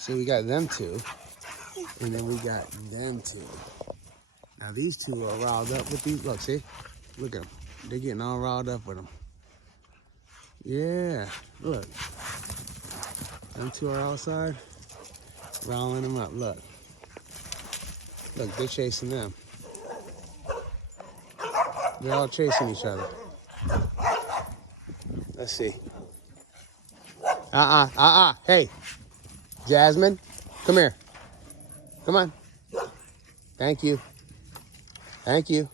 So we got them two, and then we got them two. Now these two are riled up with these. Look, see? Look at them. They're getting all riled up with them. Yeah, look. Them two are outside, riling them up. Look. Look, they're chasing them. They're all chasing each other. Let's see. Hey, Jasmine, come here. Come on. Thank you. Thank you.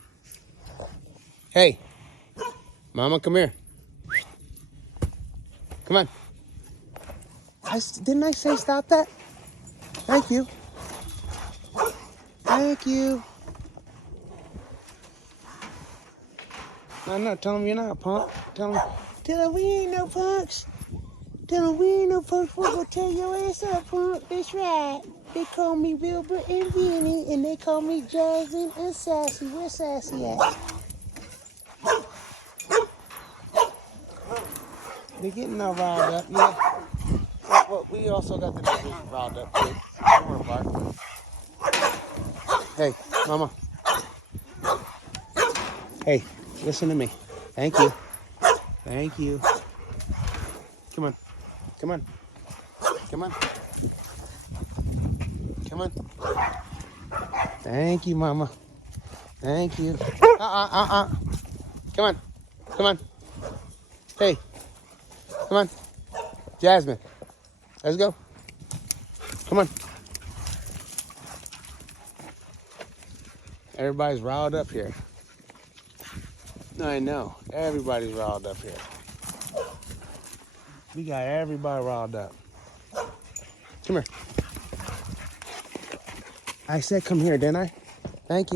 Hey, Mama, come here. Come on. Didn't I say stop that? Thank you. Thank you. No, tell them you're not a punk. Tell them we ain't no punks. Tell them we ain't no punks. We're gonna tear your ass up, punk. That's right. They call me Wilbur and Vinny, and they call me Jasmine and Sassy. Where's Sassy at? They're getting all riled up, yeah. Well, we also got the neighbors riled up too. Don't worry about it. Hey, Mama. Hey, listen to me. Thank you. Thank you. Come on. Come on. Come on. Come on. Thank you, Mama. Thank you. Come on. Come on. Hey. Come on. Jasmine. Let's go. Come on. Everybody's riled up here. I know. Everybody's riled up here. We got everybody riled up. Come here. I said come here, didn't I? Thank you.